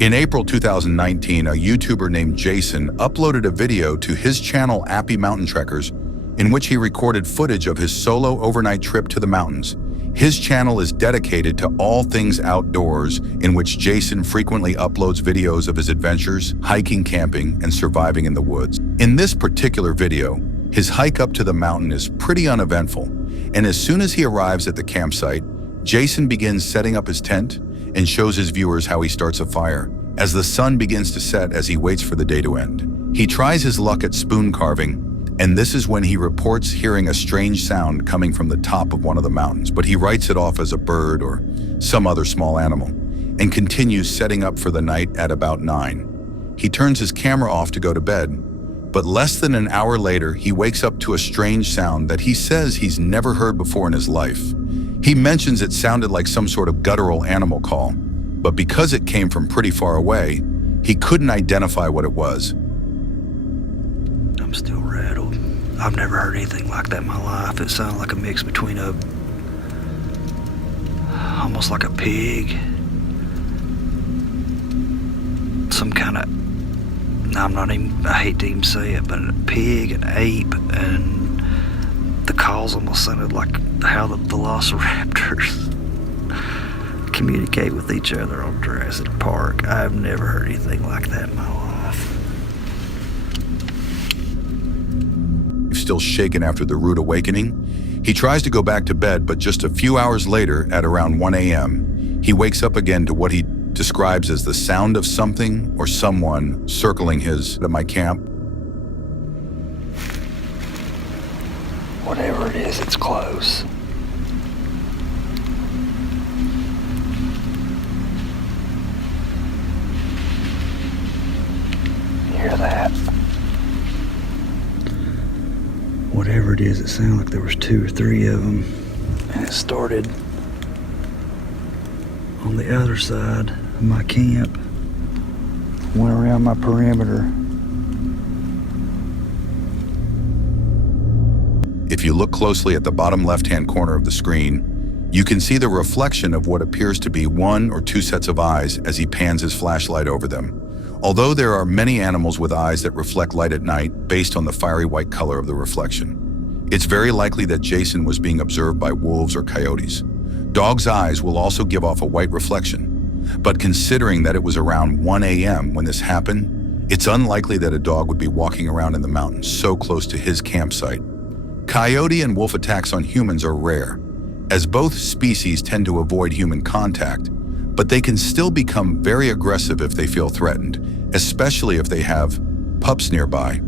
In April 2019, a YouTuber named Jason uploaded a video to his channel Appy Mountain Trekkers in which he recorded footage of his solo overnight trip to the mountains. His channel is dedicated to all things outdoors, in which Jason frequently uploads videos of his adventures, hiking, camping, and surviving in the woods. In this particular video, his hike up to the mountain is pretty uneventful, and as soon as he arrives at the campsite, Jason begins setting up his tent and shows his viewers how he starts a fire. As the sun begins to set as he waits for the day to end, he tries his luck at spoon carving, and this is when he reports hearing a strange sound coming from the top of one of the mountains, but he writes it off as a bird or some other small animal, and continues setting up for the night at about 9. He turns his camera off to go to bed, but less than an hour later, he wakes up to a strange sound that he says he's never heard before in his life. He mentions it sounded like some sort of guttural animal call, but because it came from pretty far away, he couldn't identify what it was. I'm still rattled. I've never heard anything like that in my life. It sounded like a mix between almost like a pig, some kind of, I hate to even say it, but a pig, an ape, and the calls almost sounded like how the velociraptors communicate with each other on Jurassic Park. I've never heard anything like that in my life. Still shaken after the rude awakening, he tries to go back to bed, but just a few hours later, at around 1 a.m., he wakes up again to what he describes as the sound of something or someone circling my camp. Whatever it is, it's close. You hear that? Whatever it is, it sounded like there was 2 or 3 of them, and it started on the other side of my camp, went around my perimeter. If you look closely at the bottom left-hand corner of the screen, you can see the reflection of what appears to be 1 or 2 sets of eyes as he pans his flashlight over them. Although there are many animals with eyes that reflect light at night based on the fiery white color of the reflection, it's very likely that Jason was being observed by wolves or coyotes. Dogs' eyes will also give off a white reflection, but considering that it was around 1 a.m. when this happened, it's unlikely that a dog would be walking around in the mountains so close to his campsite. Coyote and wolf attacks on humans are rare, as both species tend to avoid human contact, but they can still become very aggressive if they feel threatened, especially if they have pups nearby.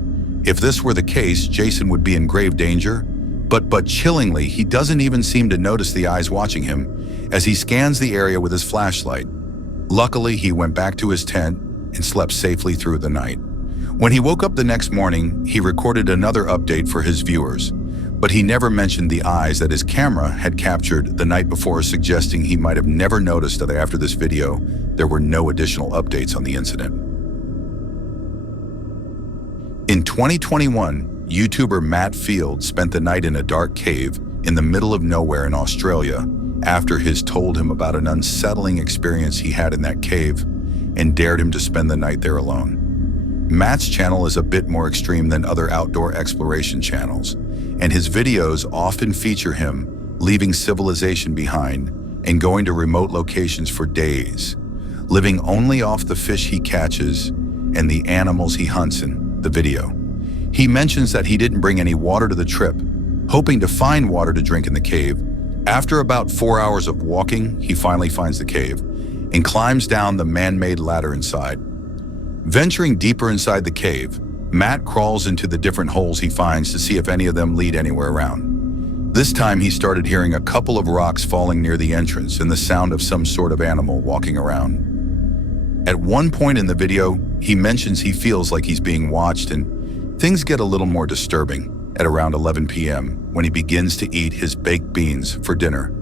If this were the case, Jason would be in grave danger, but chillingly, he doesn't even seem to notice the eyes watching him as he scans the area with his flashlight. Luckily, he went back to his tent and slept safely through the night. When he woke up the next morning, he recorded another update for his viewers, but he never mentioned the eyes that his camera had captured the night before, suggesting he might have never noticed that after this video, there were no additional updates on the incident. In 2021, YouTuber Matt Field spent the night in a dark cave in the middle of nowhere in Australia after his told him about an unsettling experience he had in that cave and dared him to spend the night there alone. Matt's channel is a bit more extreme than other outdoor exploration channels, and his videos often feature him leaving civilization behind and going to remote locations for days, living only off the fish he catches and the animals he hunts in the video. He mentions that he didn't bring any water to the trip, hoping to find water to drink in the cave. After about 4 hours of walking, he finally finds the cave and climbs down the man-made ladder inside. Venturing deeper inside the cave, Matt crawls into the different holes he finds to see if any of them lead anywhere around. This time he started hearing a couple of rocks falling near the entrance and the sound of some sort of animal walking around. At one point in the video, he mentions he feels like he's being watched, and things get a little more disturbing at around 11 p.m. when he begins to eat his baked beans for dinner.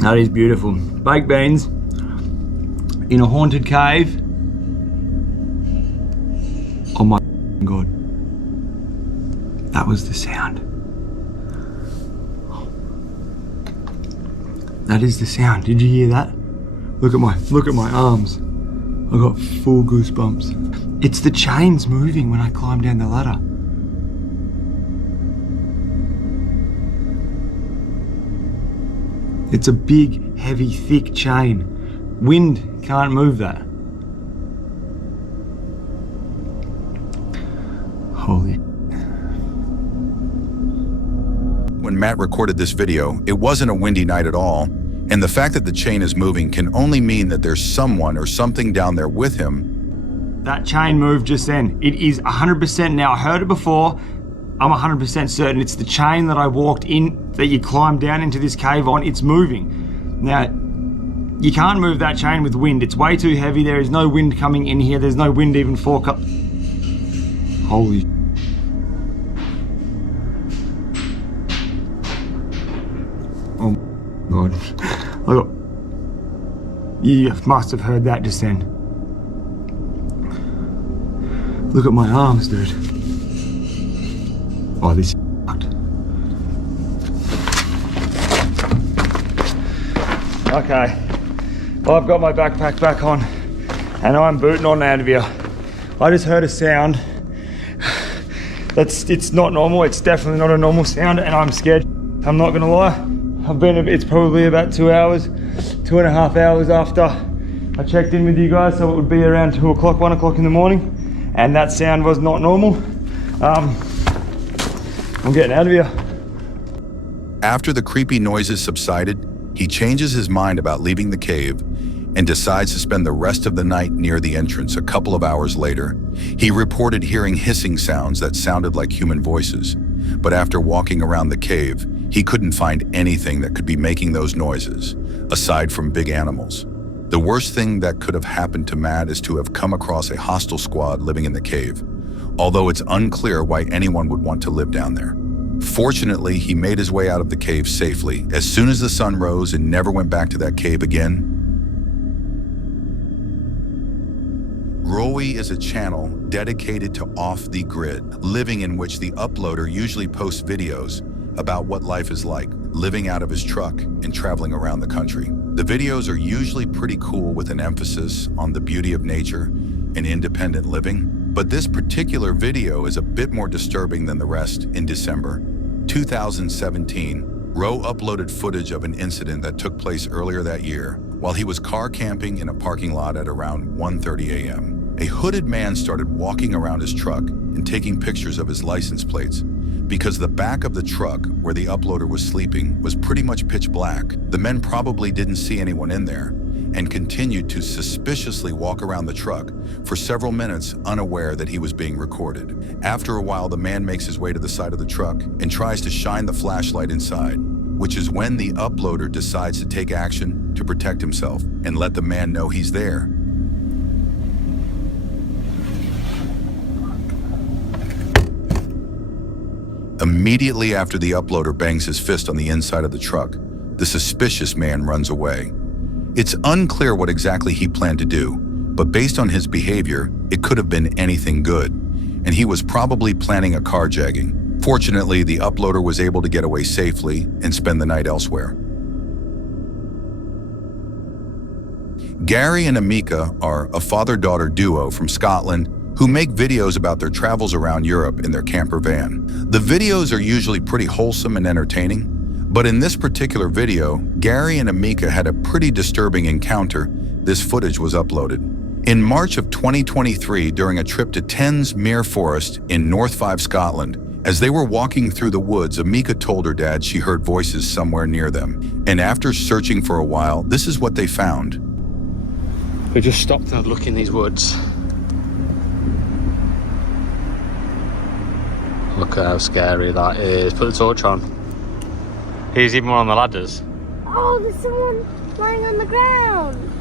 That is beautiful. Baked beans in a haunted cave. Oh my God. That was the sound. That is the sound. Did you hear that? Look at my arms. I got full goosebumps. It's the chains moving when I climb down the ladder. It's a big, heavy, thick chain. Wind can't move that. Holy. When Matt recorded this video, it wasn't a windy night at all, and the fact that the chain is moving can only mean that there's someone or something down there with him. That chain moved just then. It is 100% now. I heard it before. I'm 100% certain it's the chain that I walked in, that you climbed down into this cave on. It's moving. Now, you can't move that chain with wind. It's way too heavy. There is no wind coming in here. There's no wind even for Holy. Oh my God. You must have heard that just then. Look at my arms, dude. Oh, this is fucked. Okay. Well, I've got my backpack back on and I'm booting on out of here. I just heard a sound. It's not normal. It's definitely not a normal sound and I'm scared. I'm not gonna lie. It's probably about 2 hours, 2.5 hours after I checked in with you guys, so it would be around 2 o'clock, 1 o'clock in the morning, and that sound was not normal. I'm getting out of here. After the creepy noises subsided, he changes his mind about leaving the cave and decides to spend the rest of the night near the entrance. A couple of hours later, he reported hearing hissing sounds that sounded like human voices, but after walking around the cave, he couldn't find anything that could be making those noises, aside from big animals. The worst thing that could have happened to Matt is to have come across a hostile squad living in the cave, although it's unclear why anyone would want to live down there. Fortunately, he made his way out of the cave safely as soon as the sun rose and never went back to that cave again. Rowie is a channel dedicated to Off the Grid, living in which the uploader usually posts videos about what life is like, living out of his truck and traveling around the country. The videos are usually pretty cool with an emphasis on the beauty of nature and independent living, but this particular video is a bit more disturbing than the rest. In December 2017, Rowe uploaded footage of an incident that took place earlier that year while he was car camping in a parking lot at around 1:30 a.m. A hooded man started walking around his truck and taking pictures of his license plates. Because the back of the truck where the uploader was sleeping was pretty much pitch black, the men probably didn't see anyone in there and continued to suspiciously walk around the truck for several minutes, unaware that he was being recorded. After a while, the man makes his way to the side of the truck and tries to shine the flashlight inside, which is when the uploader decides to take action to protect himself and let the man know he's there. Immediately after the uploader bangs his fist on the inside of the truck, the suspicious man runs away. It's unclear what exactly he planned to do, but based on his behavior, it could have been anything good, and he was probably planning a carjacking. Fortunately, the uploader was able to get away safely and spend the night elsewhere. Gary and Amika are a father-daughter duo from Scotland who make videos about their travels around Europe in their camper van. The videos are usually pretty wholesome and entertaining, but in this particular video, Gary and Amika had a pretty disturbing encounter. This footage was uploaded. In March of 2023, during a trip to Tens Mere Forest in North Five, Scotland, as they were walking through the woods, Amika told her dad she heard voices somewhere near them. And after searching for a while, this is what they found. We just stopped and had a look in these woods. Look at how scary that is. Put the torch on. Here's even one on the ladders. Oh, there's someone lying on the ground.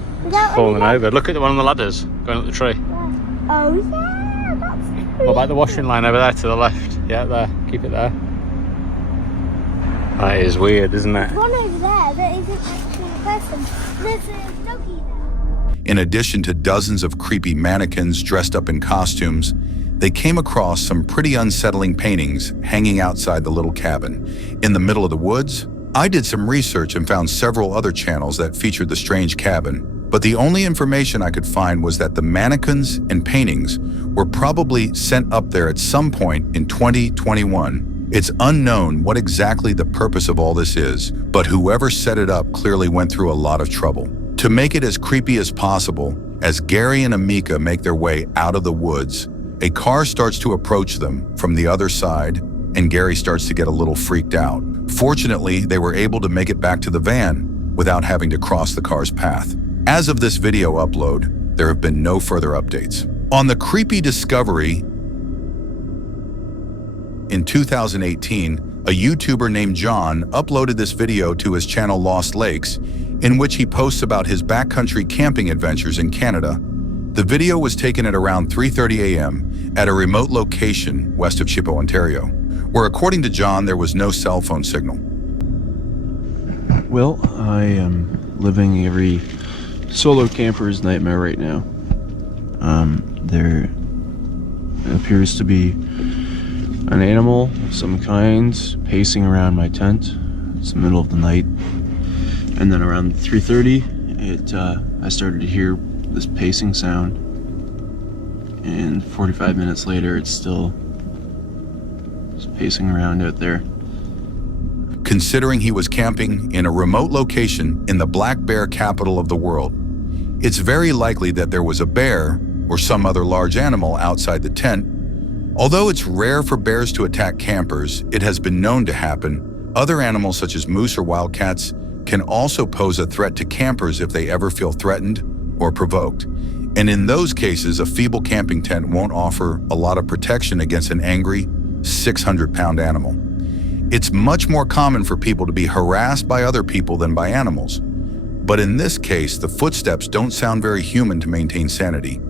Falling over. Look at the one on the ladders going up the tree. Oh yeah, that's creepy. What about the washing line over there to the left? Yeah, there. Keep it there. That is weird, isn't it? One over there that isn't actually a person. There's a doggy there. In addition to dozens of creepy mannequins dressed up in costumes, they came across some pretty unsettling paintings hanging outside the little cabin. In the middle of the woods, I did some research and found several other channels that featured the strange cabin, but the only information I could find was that the mannequins and paintings were probably sent up there at some point in 2021. It's unknown what exactly the purpose of all this is, but whoever set it up clearly went through a lot of trouble. To make it as creepy as possible, as Gary and Amika make their way out of the woods, a car starts to approach them from the other side, and Gary starts to get a little freaked out. Fortunately, they were able to make it back to the van without having to cross the car's path. As of this video upload, there have been no further updates. On the creepy discovery, in 2018, a YouTuber named John uploaded this video to his channel Lost Lakes, in which he posts about his backcountry camping adventures in Canada. The video was taken at around 3:30 a.m. at a remote location west of Chippewa, Ontario, where according to John, there was no cell phone signal. Well, I am living every solo camper's nightmare right now. There appears to be an animal of some kind pacing around my tent. It's the middle of the night, and then around 3:30 I started to hear this pacing sound, and 45 minutes later it's still just pacing around out there. Considering he was camping in a remote location in the black bear capital of the world, it's very likely that there was a bear or some other large animal outside the tent. Although it's rare for bears to attack campers, it has been known to happen. Other animals such as moose or wildcats can also pose a threat to campers if they ever feel threatened or provoked. And in those cases, a feeble camping tent won't offer a lot of protection against an angry 600-pound animal. It's much more common for people to be harassed by other people than by animals. But in this case, the footsteps don't sound very human to maintain sanity.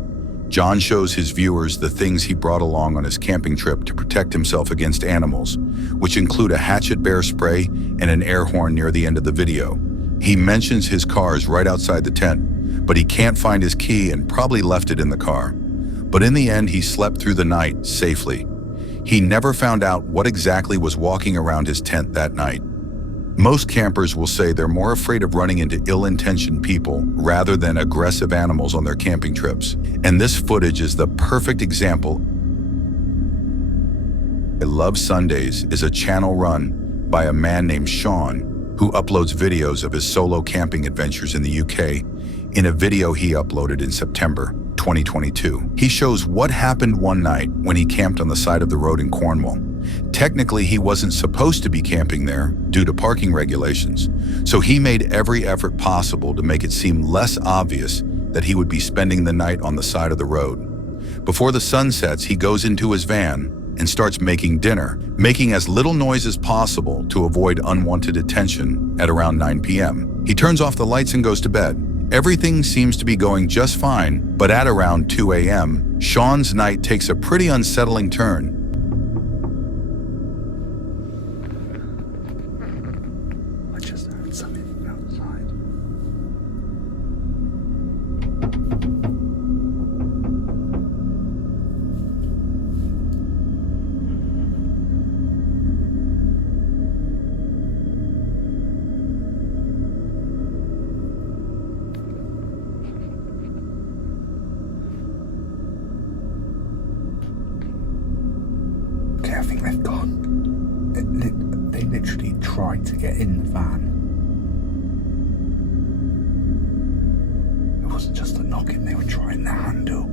John shows his viewers the things he brought along on his camping trip to protect himself against animals, which include a hatchet bear spray and an air horn near the end of the video. He mentions his car is right outside the tent, but he can't find his key and probably left it in the car. But in the end, he slept through the night safely. He never found out what exactly was walking around his tent that night. Most campers will say they're more afraid of running into ill-intentioned people rather than aggressive animals on their camping trips. And this footage is the perfect example. I Love Sundays is a channel run by a man named Sean, who uploads videos of his solo camping adventures in the UK. In a video he uploaded in September 2022, he shows what happened one night when he camped on the side of the road in Cornwall. Technically, he wasn't supposed to be camping there due to parking regulations, so he made every effort possible to make it seem less obvious that he would be spending the night on the side of the road. Before the sun sets, he goes into his van and starts making dinner, making as little noise as possible to avoid unwanted attention at around 9 p.m. He turns off the lights and goes to bed. Everything seems to be going just fine, but at around 2 a.m., Sean's night takes a pretty unsettling turn. I just heard something outside. Okay, I think they've gone. They literally tried to get in the van. It wasn't just a knocking, they were trying the handle.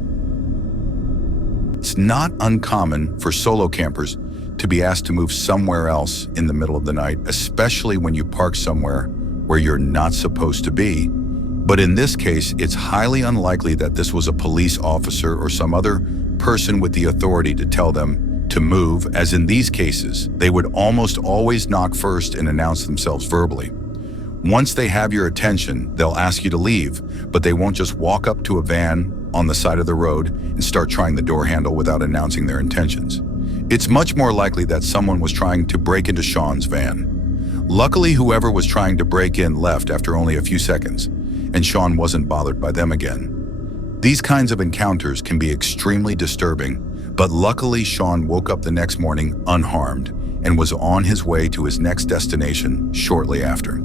It's not uncommon for solo campers to be asked to move somewhere else in the middle of the night, especially when you park somewhere where you're not supposed to be. But in this case, it's highly unlikely that this was a police officer or some other person with the authority to tell them to move, as in these cases, they would almost always knock first and announce themselves verbally. Once they have your attention, they'll ask you to leave, but they won't just walk up to a van on the side of the road and start trying the door handle without announcing their intentions. It's much more likely that someone was trying to break into Sean's van. Luckily, whoever was trying to break in left after only a few seconds, and Sean wasn't bothered by them again. These kinds of encounters can be extremely disturbing, but luckily Sean woke up the next morning unharmed and was on his way to his next destination shortly after.